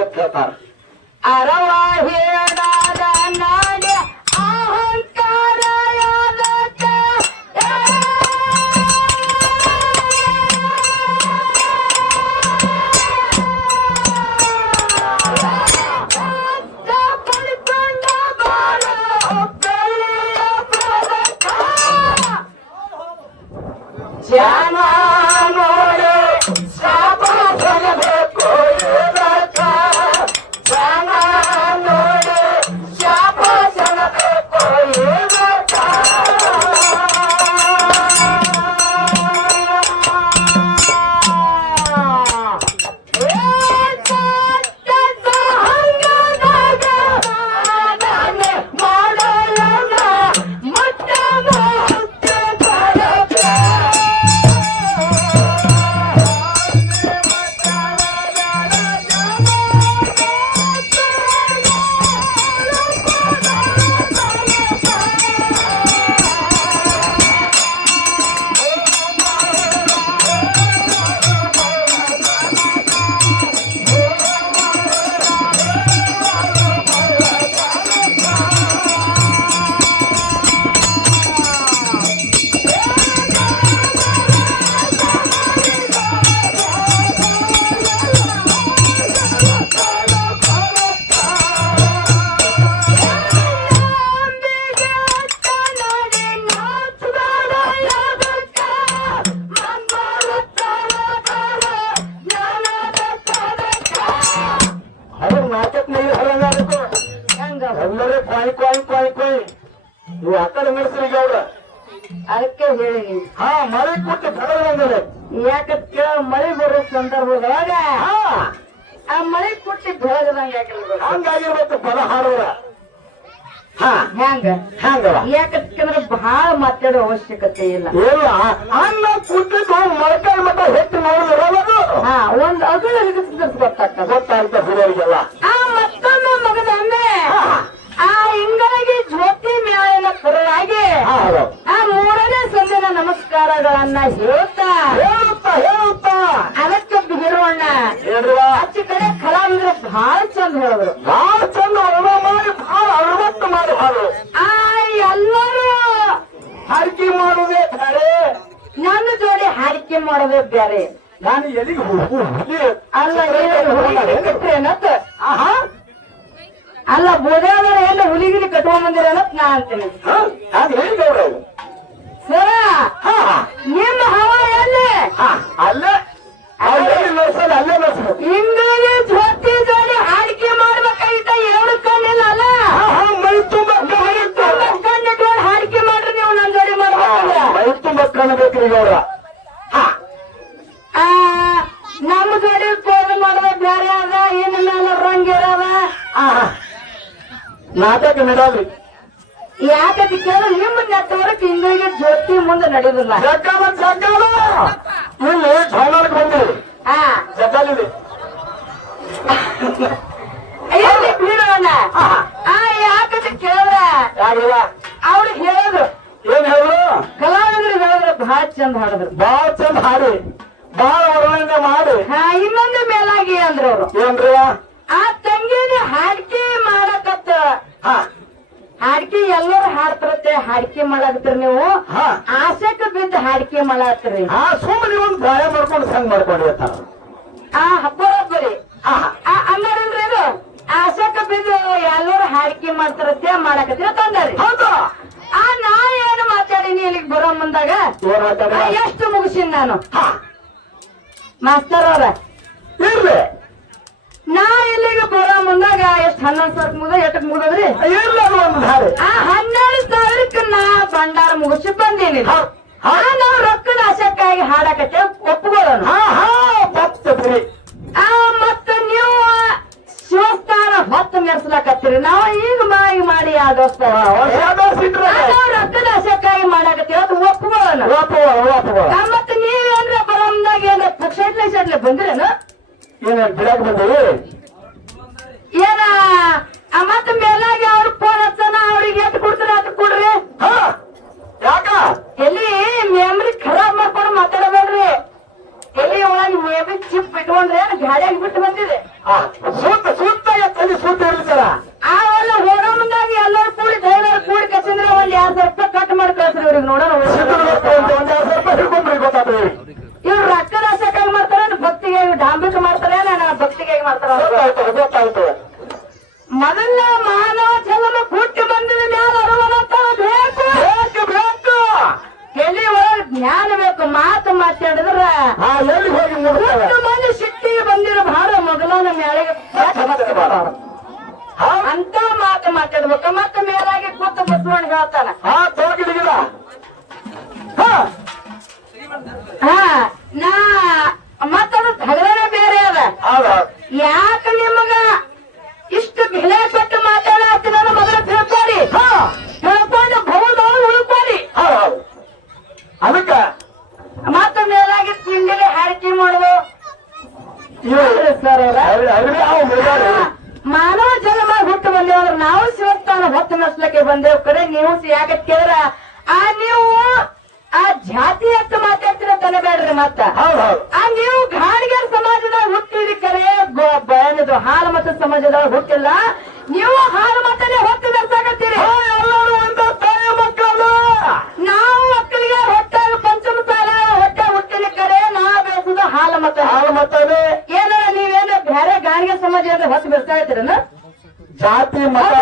I don't want to hear ಪಾಕೆಟ್ನಲ್ಲಿ ಹರಂಗಾಗುತ್ತೆ ಎಲ್ಲರೇ ಕ್ವಾಯಿ ಕ್ವಾಯಿ ಕ್ವಾಯಿ ಕ್ವಾಯಿ ಇವು ಆ ಕಡೆ ನಡೆಸ್ರಿ ಗೌಡ ಅದಕ್ಕೆ ಹೇಳಿ ಹಾ ಮಳೆ ಕೊಟ್ಟು ಬಡದ ಬಂದಿದೆ ಯಾಕಕ್ಕೆ ಮಳೆ ಬರೋ ಸಂದರ್ಭದೊಳಗ ಆ ಮಳೆ ಕೊಟ್ಟು ಬೆಳಗದಂಗ ಹಂಗಾಗಿರ್ಬೇಕು ಬಲ ಹಾಡೋರ. ಹಾ. ಹ್ಯಾಂಗ? ಹಂಗವ ಯಾಕಂದ್ರೆ ಬಹಳ ಮಾತಾಡೋ ಅವಶ್ಯಕತೆ ಇಲ್ಲ. ಇಲ್ಲ ಅನ್ನ ಕುಟ್ಟಿದ್ದು ಮೊಳಕಾಯಿ ಮತ್ತೆ ಹೆಚ್ಚು ನೋಡಿದ್ರಲ್ಲದು? ಹಾ ಒಂದ್ ಅದು ಗೊತ್ತಾಗ್ತದೆ ಗೊತ್ತಾಗ್ತದ. ಗೊತ್ತಾಗ್ತ ಹಿರಿಯರಿಗೆಲ್ಲ ಆ ಮತ್ತೊಂದು ಮಗದ ಅಂದ್ರೆ ಆ ಇಂಗಳಿಗೆ ಜ್ಯೋತಿ ಮೇಳನ ಪರವಾಗಿ ಆ ಮೂರನೇ ಸಂದಿನ ನಮಸ್ಕಾರಗಳನ್ನ ಹೇಳ್ತಾ ಹೇಳ್ತಾ ಹೇಳ್ತಾ ಅದಕ್ಕೆ ಬಿಗಿರೋಣ ಅಚ್ಚ ಕಡೆ ಕಲಾವಿದ್ರು ಬಹಳ ಚಂದ ಹೇಳಿದ್ರು. ಭಾಳ ಚಂದ ಮಾಡಿ. ಭಾಳ ಅರವತ್ತು ಮಾಡಿ ಆ ಎಲ್ಲರೂ! ಹರಕೆ ಮಾಡುವುದೇ ಬೇರೆ ನನ್ನ ಜೋಡಿ ಹರಕೆ ಮಾಡೋದೇ ಬೇರೆ ನಾನು ಎಲ್ಲಿಗೆ ಹೋಗು? ಅಲ್ಲ ಏನು ಎಲ್ಲ ಆಹಾ. ಅಲ್ಲ ಏನು ಹುಲಿಗಿರಿ ಕಟ್ಕೊಂಡ್ ಬಂದಿರೇನತ್ ನಾ ಅಂತೀನಿ. ಹೇಳಿ ಹೇಳಿದವ್ರು ಸರ ಹಾ ನಿಮ್ಮ ಹವ ಎಲ್ಲ? ಅಲ್ಲೇ. ಅಲ್ಲೇ ನಡೆಸೋದು ಅಲ್ಲೇ ನಡೆಸೋದು. ಇಂಗಳಿಗೆ ಜ್ಯೋತಿ ತುಂಬ ಕಾಣಬೇಕ್ರಿ ಗೌಡ ಹಾ. ಆ, ನಮ್ಮ ಜೋಡಿ ಕೋಲ ಮಾಡೋದ ಬೇರೆ ಅದ ಇನ್ ಮೇಲೆ ರಂಗ್ ಇರದ? ನಾಟಕ ನಡಲ್ರಿ ಯಾಕಂತ ಕೇಳಿದ್ರೆ ನಿಮ್ಮ ನೆಟ್ಟವರಕ್ಕೆ ಇಂಗಳಿಗೆ ಜ್ಯೋತಿ ಮುಂದೆ ನಡೆಯೋದಿಲ್ಲ. ಜಗ್ಗಾಲ ಜಗ್ಗಾಲ ಇಲ್ಲಿ ಝೋನಲ್ಗೆ ಬಂದಿರಿ ಆ. ಯಾಕಂತ ಕೇಳಿದ್ರೆ ಅವ್ರು ಹೇಳಿದ್ರು ಏನ್ ಹೇಳಿದ್ರು ಬಹಳ ಚಂದ ಹಾಡಿದ್ರು. ಬಾಳ ಚಂದ ಹಾಡಿ. ಬಾಳ ವರ್ಣನೆ ಮಾಡಿ. ಹಾ ಇನ್ನೊಂದು ಮೇಲಾಗಿ ಅಂದ್ರು ಅವ್ರು ಏನ್ರಿ? ಆ ತಂಗಿನ ಹಾಡಿಕೆ ಮಾಡಕತ್ತ. ಹಾ. ಹಾಡಿಕೆ ಎಲ್ಲರೂ ಹಾಡ್ತಿರತ್ತೆ ಹಾಡಿಕೆ ಮಾಡಾಕತ್ತೀರಿ ನೀವು. ಹಾ. ಆಸೆಕ ಬಿದ್ದು ಹಾಡಿಕೆ ಮಾಡಾತ್ರಿ ಆ ಸುಮ್ಮನೆ ಒಂದು ಗಾಯ ಮಾಡ್ಕೊಂಡು ಸಂಗ್ ಮಾಡ್ಕೊಂಡ್ರಿ ಆ ಬರೋಬ್ಬರಿ ಇದು? ಆಸೆಕ ಬಿದ್ದು ಎಲ್ಲರೂ ಹಾಡಿಕೆ ಮಾಡ್ತಿರತ್ತೆ ಮಾಡಾಕತ್ರಿ ತಂದ್ರಿ. ಹೌದಾ. ಆ ನಾ ಏನು ಮಾತಾಡೀನಿ ಇಲ್ಲಿಗೆ ಬರೋ ಮುಂದಾಗ? ಏನ್ ಮಾತಾಡ ಎಷ್ಟು ಮುಗಿಸಿನ್ ನಾನು? ಮಾಸ್ತರ್ ಅವ್ರ. ಇರ್ಲಿ. ನಾ ಇಲ್ಲಿಗೆ ಬರೋ ಮುಂದಾಗ ಎಷ್ಟು ಹನ್ನೊಂದು ಸಾವಿರ ಮುಗ್ದ ಎಷ್ಟಕ್ ಮುಗ್ದದ್ರಿ? ಇರ್ಲಿ ಅದು ಒಂದು ದಾರಿ ಆ ಹನ್ನೆರಡು ಸಾವಿರಕ್ಕೆ ನಾ ಭಂಡಾರ ಮುಗಿಸಿ ಬಂದೀನಿ. ನಾವು ರೊಕ್ಕದ ಆಸಕ್ಕಾಗಿ ಹಾಡಕತ್ತೆ ಒಪ್ಕೊಳ್ಳೋಣ ಹಾ ಹಾ ಬತ್ತ ಬಿಡಿ ಆ ಮತ್ತ ನೀವು ಶಿವಸ್ಥಾನ ಹೊತ್ತು ಮೆರ್ಸ್ಲಕತ್ತೀರಿ ನಾವು ಈಗ ಮಾಡಿ ಮಾಡಿ ಆ ದೋಸ್ತ ಯಾವ್ದೋ ಸಿಟ್ರೆ ನಾವು ರೊಕ್ಕದ ಆಸಕ್ಕಾಗಿ ಮಾಡಾಕತ್ತೀವಿ ಅದು ಒಪ್ಕೊಳ್ಳೋಣ ಓಪೋ ಓಪೋ ಆ, ಮತ್ತ ನೀವೇನ್ರ ಬರಮ್ದಾಗ ಏನ ಪಕ್ಷಟ್ಲೆ ಸಟ್ಲೆ ಬಂದ್ರೇನು ಏನ ಬಿಡಕ್ ಬಂದಿವಿ ಏನ ಆ, ಮತ್ತ ಮೇಲಾಗಿ ಅವ್ರ ಫೋನ್ ಹಚ್ಚನ ಅವ್ರಿಗೆ ಎಷ್ಟು ಕೊಡ್ತಾರ ಅಷ್ಟು ಕೊಡ್ರಿ ಹಾ ಯಾಕ ಎಲ್ಲಿ ಮೆಮ್ರಿ ಖರಾಬ್ ಮಾಡ್ಕೊಂಡು ಮಾತಾಡಬೇಡ್ರಿ ಎಲ್ಲಿ ಒಳಗೆ ಮೇಬಿ ಚಿಪ್ ಇಟ್ಕೊಂಡ್ರೆ ಗಾಡಿಯಾಗಿ ಬಿಟ್ಟು ಬಂದಿದೆ ಹಾ ಸೂತ ಸೂತ ತಲೆ ಸೂತ ಇರ್ತಾರ ಅವೆಲ್ಲ ಹೋಗೋ ಮುಂದಾಗಿ ಎಲ್ಲರೂ ಕೂಡಿ ಧೈರ್ಯ ಕೂಡಿ ಕಸಿದ್ರೆ ಒಂದ್ ಎರಡ್ ಸಾವಿರ ರೂಪಾಯಿ ಕಟ್ ಮಾಡಿ ಕಳ್ಸ್ರಿ ಇವ್ರಿಗೆ ನೋಡೋಣ ಸಿದ್ಧಗಂಗಾ ಒಂದು ಒಂದ್ ಎರಡ್ ಸಾವಿರ ರೂಪಾಯಿ ಹಿಡ್ಕೊಂಡ್ರಿ ಗೊತ್ತಾದ್ರಿ ಇವ್ರು ರೊಕ್ಕದ ಆಸಕ್ಕಾಗಿ ಮಾಡ್ತಾರ ಭಕ್ತಿಗೆ ಡಾಂಬಿಕ ಮಾಡ್ತಾರೆ ನಾನು ಭಕ್ತಿಗೆ ಮಾಡ್ತಾರ ಗೊತ್ತಾಯ್ತು ಗೊತ್ತಾಯ್ತು ಮೊದಲ ಮಾನವ ಜನ್ಮ ಹುಟ್ಟಿ ಬಂದಿದ ಮ್ಯಾಲ ಅರುವನಂತ ಬೇಕು ಬೇಕು ಬೇಕು ಎಲ್ಲಿ ಒಳಗೆ ಜ್ಞಾನ ಬೇಕು ಮಾತು ಮಾತಾಡಿದ್ರ ಆ ಎಲ್ಲಿ ಹೋಗಿ ಎಷ್ಟು ಮಂದಿ ಸಿಟ್ಟಿಗೆ ಬಂದಿರೋ ಭಾಳ ಮೊದಲನ ಮ್ಯಾಳಿಗೆ ಹಾ? ಅಂತ ಮಾತು ಮಾತಾಡ್ಬೇಕು ಮತ್ತೆ ಮೇಲಾಗಿ ಕೂತು ಬಸವಣ್ಣ ಹೇಳ್ತಾನ ಹಾ ತೊಳಗಿಡಿಗಿಲ್ಲ ಹಾ ಹಾ ನಾ ಮತ್ತದು ತಗಲೇ ಬೇರೆ ಅದ ಹೌದು ಯಾಕ ನಿಮಗ ಇಷ್ಟು ಬೆಲೆ ಕೊಟ್ಟು ಮಾತಾಡತ್ತಿ ನನ್ನ ಮೊದಲ ತಿಳ್ಕೊಳ್ಳಿ ಹಾ ತಿಳ್ಕೊಂಡು ಭವದೊಳಗೆ ಉಳ್ಕೊಳ್ಳಿ ಹೌದು ಅದಕ್ಕ ಮತ್ತೆ ಮೇಲಾಗಿ ತಿಂಡಿಗೆ ಹಾರಿಕೆ ಮಾಡುದು ಇವ್ರು ಸರ್ ಅವ್ರ ಅರಿವಿ ಅವ್ ಮುಳ್ಗಾರಿ ಮಾನವ ಜನ್ಮ ಹುಟ್ಟು ಬಂದೇವ್ರ ನಾವು ಶಿವಸ್ಥಾನ ಹೊತ್ತು ನಡ್ಸ್ಲಿಕ್ಕೆ ಬಂದೇವ್ ಕಡೆ ನೀವು ಯಾಕೆ ಕೇಳಿದ್ರ ಆ ನೀವು ಆ ಜಾತಿ ಅಂತ ಮಾತಾಡ್ತೀರ ತನಬೇಡ್ರಿ ಮತ್ತ ನೀವು ಗಾಣಿಗರ ಸಮಾಜದಾಗ ಹುಟ್ಟಿರಿ ಕರೆ ಬಯನದು ಹಾಲು ಮತ ಸಮಾಜದಾಗ ಹುಟ್ಟಿಲ್ಲ. ನೀವು ಹಾಲು ಮತನೇ ಹೊತ್ತು ಬರ್ತಾಗತ್ತೀರಿ ಎಲ್ಲರೂ ಒಂದು ತಾಯಿ ಮಕ್ಕಳು. ನಾವು ಮಕ್ಕಳಿಗೆ ಹೊಟ್ಟೆ ಪಂಚಮ ಸಾಲ ಹೊಟ್ಟೆ ಹುಟ್ಟಿರಿ ಕರೆ ನಾ ಬೆಳೆಸುದು ಹಾಲು ಮತ ಹಾಲು ಮತನೇ ಏನಾರ ನೀವೇನು ಬೇರೆ ಗಾಣಿಗೆ ಸಮಾಜ ಹೊತ್ತು ಬರ್ತಾ ಇರ್ತೀರನ ಜಾತಿ ಮತ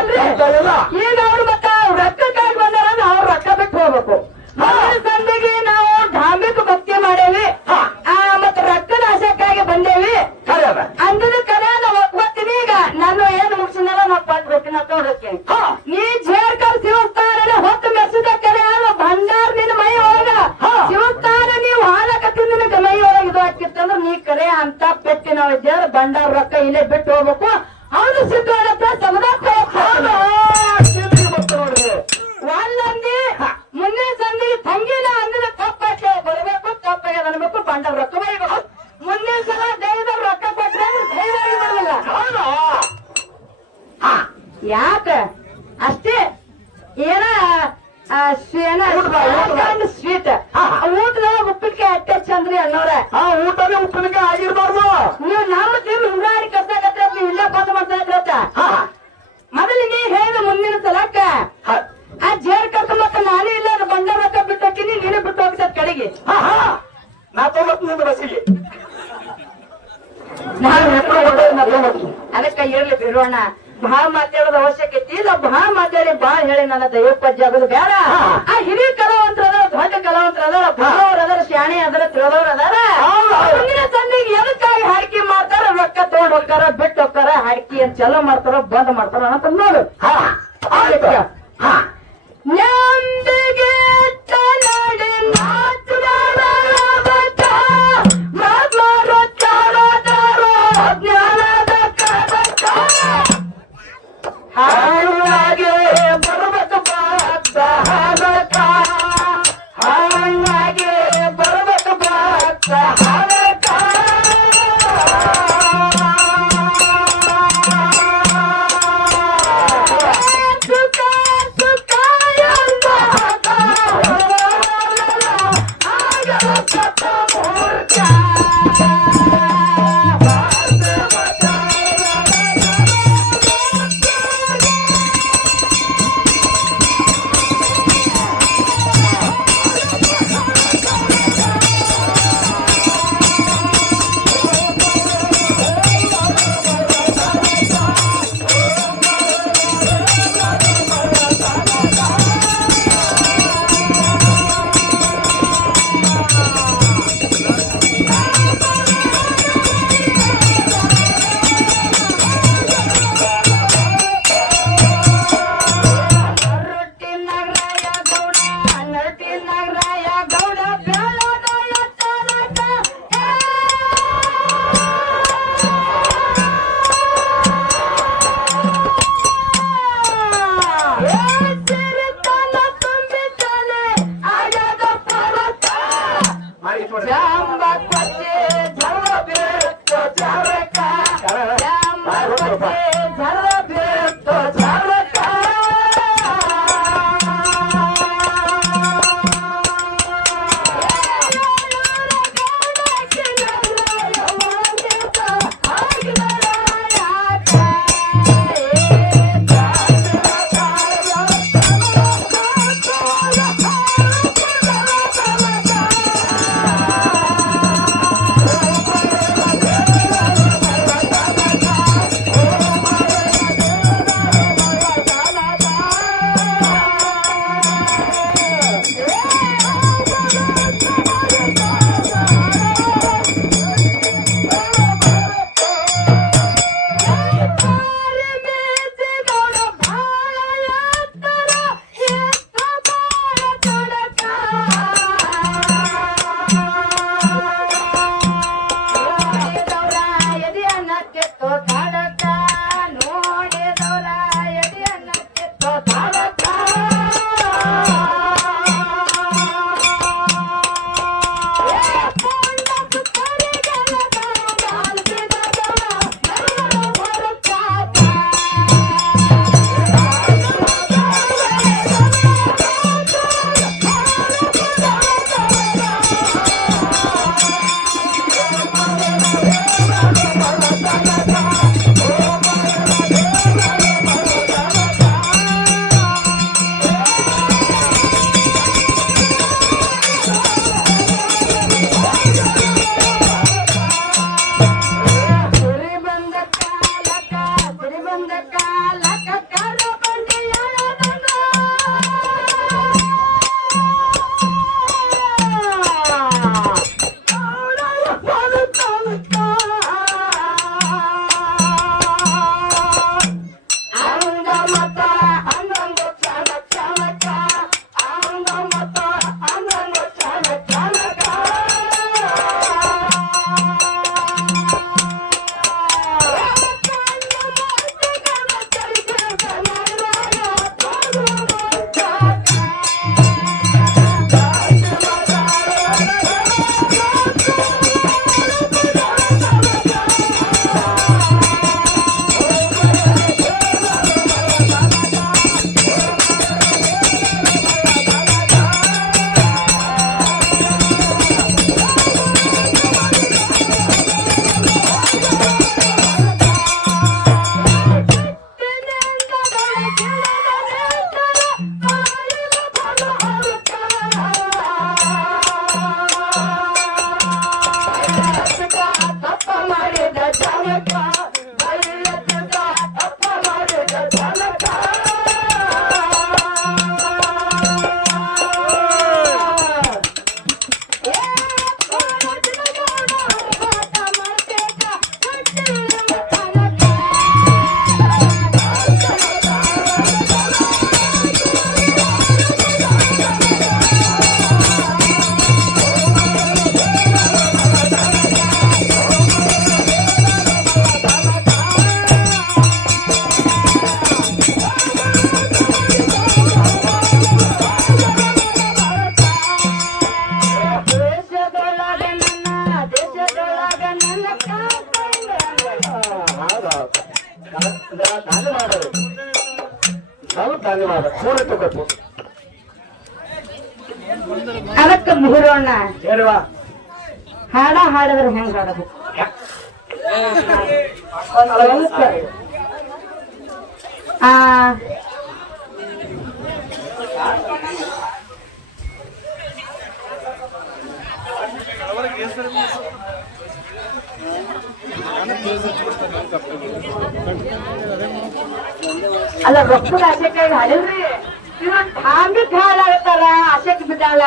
ಈಗ ಅವ್ರು ಹೋಗ್ತಾರ ಬಿಟ್ಟು ಹೋಗ್ತಾರ ಹಾಕಿ ಅಂತ ಚಲೋ ಮಾಡ್ತಾರ ಬಂದ್ ಮಾಡ್ತಾರ ಅಂತ ನೋಡು.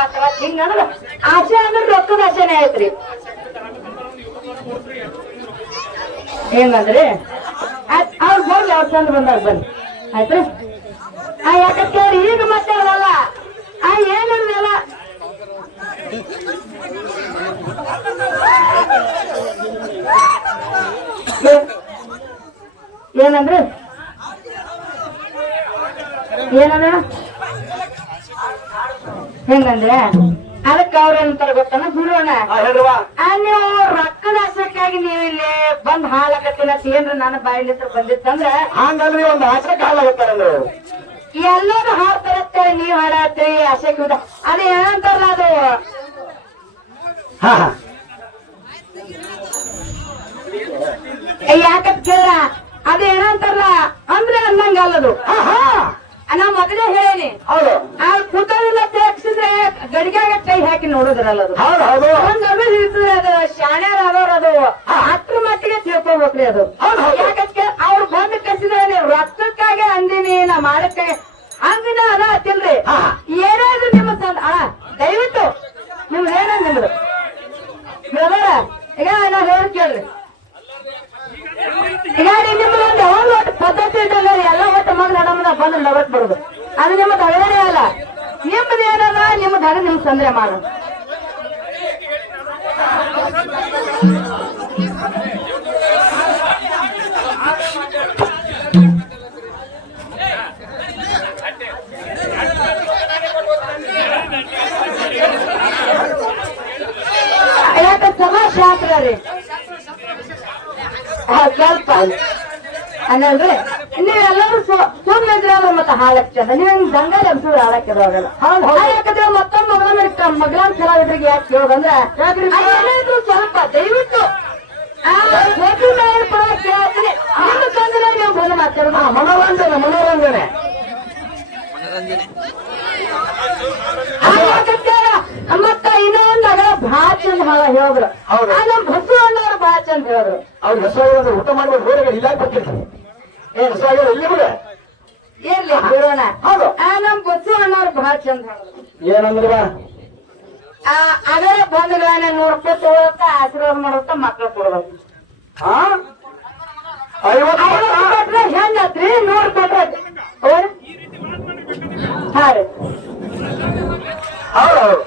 ಅಥವಾ ಆಸೆ ಅಂದ್ರೆ ರೊಕ್ಕದ ಆಸೆನೇ ಐತ್ರಿ. ಏನಂದ್ರಿ? ಆಯ್ತ್, ಅವ್ರು ಬರ್ಲಿ ಅವ್ರ ಚಂದ ಬಂದಾಗ ಬನ್ನಿ ಆಯ್ತ್ರಿ? ಆ ಯಾಕಂದ್ರೆ ಈಗ ಮತ್ತೆ ಅವರಲ್ಲ. ಆ ಏನಲ್ಲ ಏನಂದ್ರೆ? ಏನಂದ್ರ? ಹೆಂಗಂದ್ರೆ ಅದಕ್ಕೆ ಅವ್ರ ಏನಂತಾರ ಗೊತ್ತನ? ಬಿಡೋಣ. ನೀವು ರೊಕ್ಕದ ಆಸಕ್ಕಾಗಿ ನೀವು ಇಲ್ಲಿ ಬಂದ್ ಹಾಳಾಕತ್ತಿನ ಏನ್ರ ನನ್ನ ಬಾಯಲ್ಲಿ ಬಂದಿತ್ತಂದ್ರ ಹಂಗಂದ್ರೆ ಒಂದು ಆಸೆ ಕಾಲಾಗುತ್ತಾರಲ್ಲ ಎಲ್ಲರೂ ಹಾಡ್ತಾರತ್ತೆ ನೀವ್ ಹಾಡತ್ರಿ ಆಸೆ ಕೂಡ ಅದು ಏನಂತಾರಲ್ಲ ಅದು? ಯಾಕತ್ ಕೇಳ ಅದು ಏನಂತಾರಲ್ಲ? ಅಂದ್ರೆ ಅನ್ನಂಗಲ್ಲದು ಹಾ ನಾ ಮೊದಲೇ ಹೇಳೇನಿ. ಹೌದು. ಆ ಕೂತಲ್ಲ ತೇಗ್ಸಿದ್ರೆ ಗಡಿಗ್ಯಾಗ ಕೈ ಹಾಕಿ ನೋಡುದ್ರಲ್ಲ ಅದು. ಹೌದು ಹೌದು. ಅದು ಇರ್ತದೆ ಅದು ಶಾಣ್ಯಾರ ಅದವ್ರ ಅದು ಅಷ್ಟ್ರ ಮಟ್ಟಿಗೆ ತಿಳ್ಕೊಬೇಕ್ರಿ ಅದು. ಯಾಕಂದ್ರೆ ಅವ್ರು ಬಂದು ಕಸಿದ್ರೆ ರಕ್ತಕ್ಕಾಗಿ ರೊಕ್ಕಕ್ಕಾಗೆ ಅಂದಿನಿ ನಾ ಮಾಡಕ್ಕೆ ಹಂಗಿನ ಅದ ಹತ್ತಿಲ್ರಿ. ಏನಾದ್ರು ನಿಮ್ಮ ತಂದ ಆ ದಯವಿಟ್ಟು ನಿಮ್ದು ಏನ ನಿಮ್ದು. ಈಗ ನಾ ಹೇಳಿ ಕೇಳ್ರಿ. ಈಗ ನಿಮ್ದು ಒಂದು ಯಾವಾಗ ಒಟ್ಟು ಪದ್ಧತಿ ಇದ್ದಂಗ ಎಲ್ಲ ಒಟ್ಟು ಮಗ್ಳು ನಡಮದ ಬಂದು ನಡಕ್ ಬರುದು ಅದು ನಿಮ್ಮದು ಹಳೇನೇ ಅಲ್ಲ ನಿಮ್ದು ಏನದ ನಿಮ್ದು ಹಣ ನಿಮ್ ತೊಂದ್ರೆ ಮಾಡೋದು ಯಾಕ ಸಮಾಜಶಾಸ್ತ್ರ ರೀ ಹಾ, ಸ್ವಲ್ಪ ಅನ್ನಲ್ರಿ ನೀವೆಲ್ಲರೂ ಸುಮ್ಮನೆ ಇದ್ರೆ ಅಂದ್ರೆ ಮತ್ತೆ ಹಾಳಕ್ ಚಂದ ನೀವು ಹಿಂಗ್ ದಂಗಲ್ ಎಬ್ಸಿದ್ರೆ ಹಾಳಕ್ಕೆ ಹೋಗಲ್ಲ ಯಾಕಂದ್ರೆ ಮತ್ತೊಂದು ಮಗಳ ಮಗಳನ್ ಕೆಲವರಿಗೆ ಯಾಕೆ ಕೇಳೋದಂದ್ರೆ ಏನಾದ್ರು ಸ್ವಲ್ಪ ದಯವಿಟ್ಟು ಮೇಲೆ ಹಾ, ಮನೋರಂಜನೆ ಮನೋರಂಜನೆ ಮತ್ತ ಇನ್ನೊಂದ್ ಅಗಳ ಭಾಳ ಚಂದ ಹಾಳ ಹೇಳಿದ್ರು. ಹೌದು. ಆ ನಮ್ ಬಸವಣ್ಣವ್ರು ಭಾಳ ಚಂದ ಹೇಳಿದ್ರು. ಅವ್ರ ಹೆಸರು ಊಟ ಮಾಡ್ಬೇಕು ಬೇರೆ ಇಲ್ಲ ಕೊಟ್ಟಿರ್ತಾರೆ ಏನ್ ಹೆಸರಾಗ್ಯಾರ ಇಲ್ಲಿ ಬಿಡ? ಇರ್ಲಿ ಬಿಡೋಣ. ಹೌದು. ಆ ನಮ್ ಭಾಳ ಚಂದ ಹೇಳಿದ್ರು. ಏನಂದ್ರ ಆ ಅದರ ಬಂಧುಗಳನ್ನ ನೂರು ರೂಪಾಯಿ ತಗೊಳತ್ತ ಆಶೀರ್ವಾದ ಮಾಡುತ್ತ ಮಕ್ಳು ಕೊಡ್ಬೇಕು. ಹೆಂಗತ್ರಿ ನೂರು ಕೊಟ್ರೆ ಹಾ ರೀ. ಹೌದು ಹೌದು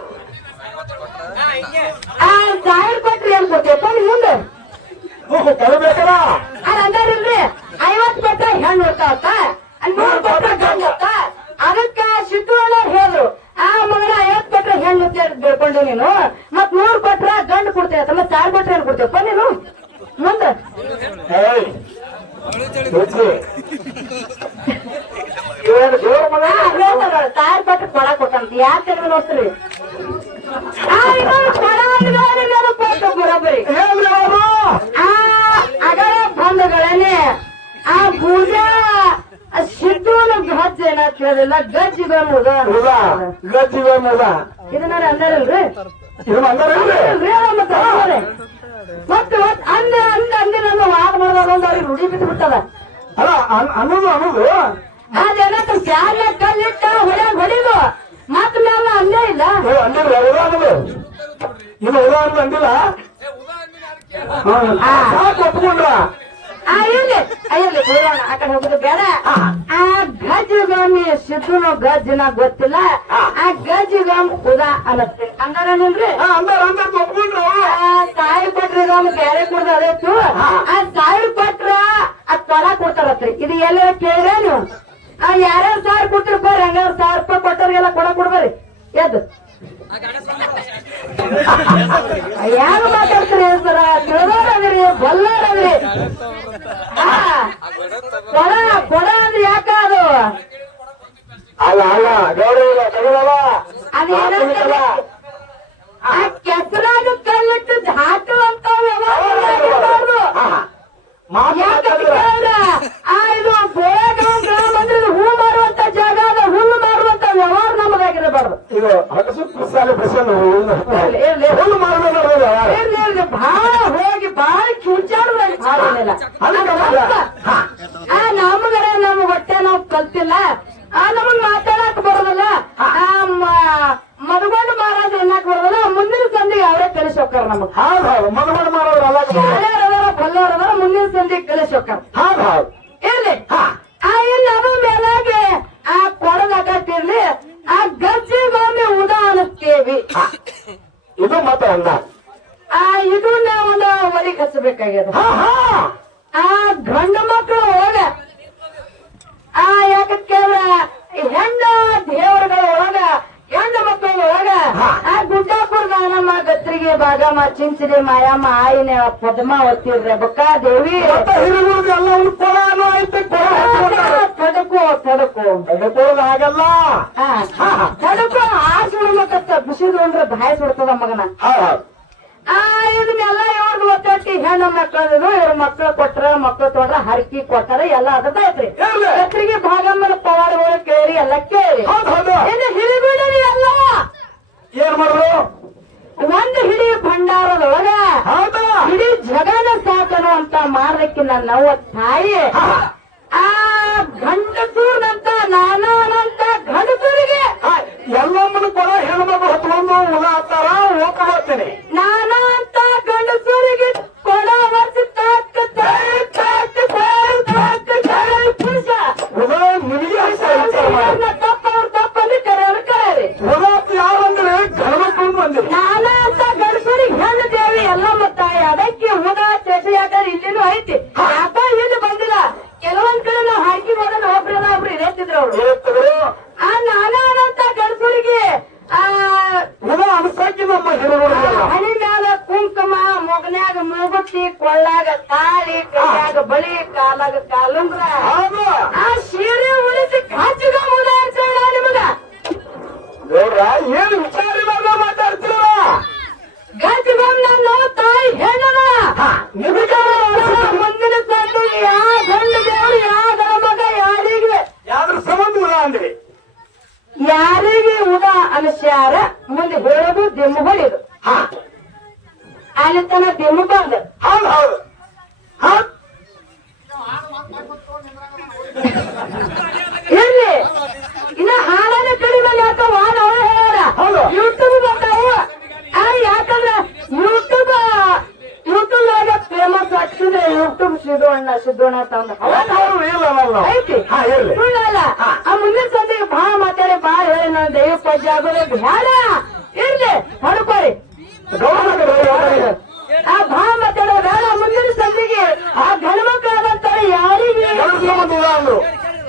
ಆ ಸಾವಿರ ಕೊಟ್ರಿ ಏನ್ ಕೊಡ್ತೇವಪ್ಪ ನಿಮ್ ಮುಂದೆ ಓಹೋ ಕಲಬೇಕಲ್ಲ ಅದ್ ಅಂದಾರಿಲ್ರಿ ಐವತ್ ಪಟ್ಟ ಹೆಣ್ಣು ಇರ್ತಾವತ್ತ ನೂರ್ ಪಟ್ಟ ಗಂಡು ಅದಕ್ಕ ಸಿದ್ದೂರವ್ರು ಹೇಳಿದ್ರು. ಆ ಮಗನ ಐವತ್ ಪಟ್ಟ ಹೆಣ್ಣು ಹೇಳಿ ನೀನು. ಮತ್ ನೂರ್ ಕೊಟ್ರೆ ಗಂಡು ಕೊಡ್ತೇವೆ ತಮ್ಮ ಚಾರ್ ಕೊಟ್ರೆ ಏನ್ ಕೊಡ್ತೇವಪ್ಪ ನೀನು. ಮುಂದೆ. ಏಯ್ ಪಟ್ಟ ಕೊಡ ಕೊಟ್ಟಂತ ಯಾಕೆ ನೋಡ್ತೀರಿ ಬರೋಬ್ಬರಿ ಆ ಅಗರ ಬಂಧುಗಳನ್ನೇ ಆ ಪೂಜಾ ಸಿದ್ದೂನ ಗಜ್ಜ ಏನಂತ ಹೇಳಿಲ್ಲ ಗಜ್ಜಿಗೆ ಮುದ. ಗಜ್ಜಿ ಗಜ್ಜಿವೆ ಮುದ. ಇದನ್ನ ಅಂದಾರಲ್ರಿ? ಮತ್ತೆ ಅಂದ ಅಂದ ಅಂದ ನನ್ನ ವಾದ ಮಾಡೋದ ಒಂದು ಅವ್ರಿಗೆ ರೂಢಿ ಬಿದ್ದು ಬಿಟ್ಟದ ಅಲ್ಲ ಅನ್- ಅನ್ನೋದು ಅನ್ನೋದು. ಅದೇನಂತ ಕಲ್ಲಿಟ್ಟ ಹೊಡ್ಯಾಗ ಹೊಡಿದು ಮತ್ತ ಅಂದೇ ಇಲ್ಲ. ಅಂದಿಲ್ಲ ಉದಾಹರಣೆ ಇದು ಉದಾಹರಣೆ ಅಂದಿಲ್ಲ. ಸಾಕು ಒಪ್ಕೊಂಡ್ರ ಆ ಇರ್ಲಿ. ಆ, ಇರ್ಲಿ. ಆ ಕಡೆ ಹೋಗುದು ಬೇಡ. ಆ ಗಜ್ಜುಗಾಮಿ ಸಿದ್ದುನು ಗಜ್ಜನ ಗೊತ್ತಿಲ್ಲ. ಆ ಗಜ್ಜುಗಾಮ್ ಉದಾ ಅನ್ನಸ್ತೀನಿ ಅಂದಾರೇನ್ರಿ ತಾಯಿ ಕೊಟ್ರಿ ನಮ್ ಬ್ಯಾರೆ ಕುಡ್ದ ಅದೇತು ಆ ತಾಯಿ ಕೊಟ್ರ ಆ ತೊಲ ಕೊಡ್ತಾರತ್ರಿ. ಇದು ಎಲ್ಲ ಕೇಳಿದ್ರೆ ನೀವು ಆ ಯಾರ್ಯಾರು ಸಾವಿರ ಕೊಟ್ಟಿರ್ಬಾರಿ ಹಂಗಾರ ಸಾವಿರ ರೂಪಾಯಿ ಕೊಟ್ಟವ್ರಿಗೆಲ್ಲ ಕೊಡ ಕೊಡ್ಬಾರಿ ಎದ್ದು. ಯಾರು ಮಾತಾಡ್ತೀರಿ ಸರ ತಿಳಿದವ್ರದ್ರಿ ಬಲ್ಲವ್ರದ್ರಿ ಕೊಡ ಕೊಡ ಅಂದ್ರೆ ಯಾಕ ಅದು ಅಲ್ಲ ಅಲ್ಲ ಗೌರವ ಆ ಕೆಸರಾಗ ಕಲ್ಲಿಟ್ಟು ಹಾಕುವಂತ ಅಂತ ವ್ಯವಹಾರ ಆಗಿರ್ಬಾರ್ದು. ಯಾಕೆ? ಆ ಇದು ಬೋಳಗಾಂವ್ ಗ್ರಾಮ ಅಂದ್ರೆ ಇದು ಹೂ ಮಾರುವಂತ ಜಾಗ ಅದ ಹುಲ್ಲು ಮಾರುವಂತ ವ್ಯವಹಾರ ಇದು ಕುಸಾಲೆ. ಹುಲ್ಲು ಭಾಳ ಹೋಗಿ ಭಾಳ ಕಿಂಚಾಡುದ್ರಲ್ಲಿ ಭಾಳ ನಮಗರ ನಮ್ ಹೊಟ್ಟೆ ನಾವು ಕಲ್ತಿಲ್ಲ. ಆ ನಮಗ್ ಮಾತಾಡಕ್ ಬರೋದಲ್ಲ. ಮದುಗೊಂಡು ಮಾರಾಟ ಎನ್ನಕ್ ಬರೋದಲ್ಲ. ಮುಂದಿನ ಸಂದಿಗೆ ಅವರೇ ಕಲಿಸಿ ಹೋಗ್ತಾರ ನಮಗ್. ಹೌದು ಹೌದು. ಅಲ್ಲ ಶಾಲೆಯರದಾರ ಬಲ್ಲವರದಾರ ಮುಂದಿನ ಸಂದಿಗೆ ಕಲಿಸಿ ಹೋಗ್ತಾರ ಹೌದು ಹೌದು. ಇರ್ಲಿ. ಆ ಇನ್ನು ಅದ್ರ ಮೇಲಾಗಿ ಆ ಕೊಡದಾಗತ್ತಿರ್ಲಿ ಆ ಗಜ್ಜಿಗೊಮ್ಮೆ ಉದಾ ಅನ್ನಿಸ್ತೇವಿ ಇದು ಮಾತ್ರ ಅಲ್ಲ. ಆ ಇದು ನಾವನ್ನ ಹಾ ಹಾ. ಆ ಗಂಡ ಮಕ್ಕಳು ಹೋಗ ಆ ಯಾಕೆ ಕೇಳ ಹೆಣ್ಣ ದೇವರುಗಳ ಒಳಗ ಹೆಣ್ಣು ಮಕ್ಕಳ ಒಳಗ ಆ ಗುಡ್ಡಾಪುರ ನಮ್ಮ ಗತ್ರಿಗೆ ಬಾಗಮ್ಮ ಚಿಂಚರಿ ಮಾಯಮ್ಮ ಆಯಿನ ಪದ್ಮಾವತಿ ರೆಬಕಾ ದೇವಿ. ತಡಕು ತಡಕು ಆ, ತಡಕು ಆಸು ಬಿಸಿದು ಅಂದ್ರೆ ಬಾಯಿ ಸುಡ್ತದ ಮಗನ. ಇದನ್ನೆಲ್ಲ ಇವ್ರದ್ದು ಒತ್ತಟ್ಟಿ ಹೆಣ್ಣು ಮಕ್ಕಳು ಇವ್ರ ಮಕ್ಕಳು ಕೊಟ್ರ ಮಕ್ಕಳು ತೊಗೊಂಡ್ರ ಹರಕಿ ಕೊಟ್ಟಾರ ಎಲ್ಲ ಇರ್ಲಿ. ಕತ್ರಿಗೆ ಭಾಗಮ್ಮನ ಪವಾಡಗಳು ಕೇಳಿ ಎಲ್ಲ ಕೇಳಿ. ಹೌದು ಹೌದು. ಇನ್ನು ಹಿಡಿಬಿಡರಿ ಎಲ್ಲ. ಏನ್ ಮಾಡುದು? ಒಂದು ಹಿಡಿ ಭಂಡಾರದೊಳಗ ಹೌದಾ? ಇಡೀ ಜಗನ ಸಾಕನು ಅಂತ ಮಾಡ್ಲಿಕ್ಕೆ ನನ್ನವ್ವ ತಾಯಿ.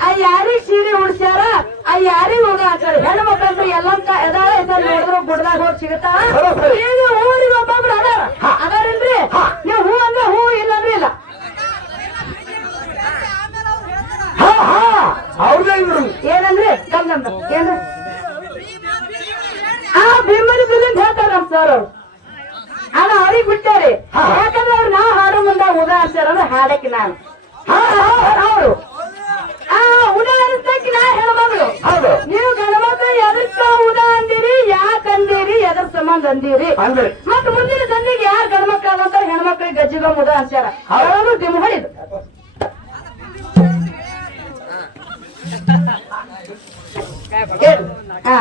ಆ ಯಾರಿಗ್ ಸೀರೆ ಉಡ್ಸ್ಯಾರ? ಆ ಯಾರಿಗ ಹೋಗ ಅಂತಾರೆ ಹೆಣ್ಣು ಮಕ್ಕಳಂದ್ರೆ ಎಲ್ಲಂತ ಎದಾಳ ಹೆಸರು ನೋಡಿದ್ರು ಗುಡ್ದಾಗ ಹೋಗಿ ಸಿಗುತ್ತೆ. ಈಗ ಊರಿಗೆ ಒಬ್ಬೊಬ್ರು ಅದಾರ. ಅದಾರಿಲ್ರಿ ನೀವು ಹೂ ಅಂದ್ರೆ ಹೂ ಇಲ್ಲ. ಅಂದ್ರೆ ಇಲ್ಲ ಏನಂದ್ರೆ? ನಮ್ದು ಏನ್ರಿ? ಆ ಬಿಮ್ಮಡಿ ಬಿಲ್ಲಿಂದ ಹೇಳ್ತಾರ ನಮ್ ಸರ್ ಅವ್ರು. ಅದ ಅವ್ರಿಗೆ ಬಿಟ್ಟಾರಿ. ಯಾಕಂದ್ರೆ ಅವ್ರು ನಾ ಹಾಡು ಮುಂದೆ ಉದಾಹರಿಸ್ಯಾರ ಅಂದ್ರೆ ಹಾಡಕ್ಕೆ ನಾನು. ಅವರು. ಹೆಣ್ಮಗಳು. ನೀವು ಗಣಮಕ್ಳು ಎದಕ್ಕ ಉದ ಅಂದಿರಿ ಯಾಕ ಅಂದಿರಿ ಎದ್ರ ಸಂಬಂಧ ಅಂದಿರಿ. ಅಂದ್ರೆ? ಮತ್ ಮುಂದಿನ ಸಂದಿಗೆ ಯಾರು ಗಂಡ್ಮಕ್ಳು ಅಂತ ಹೆಣ್ಮಕ್ಳಿಗೆ ಗಜ್ಜಿಗ ಮುದ ಅನ್ಸ್ಯಾರ ಅವರು ದಿಮ್ ಹೊಡಿದು ಕೇಳು ಹಾ.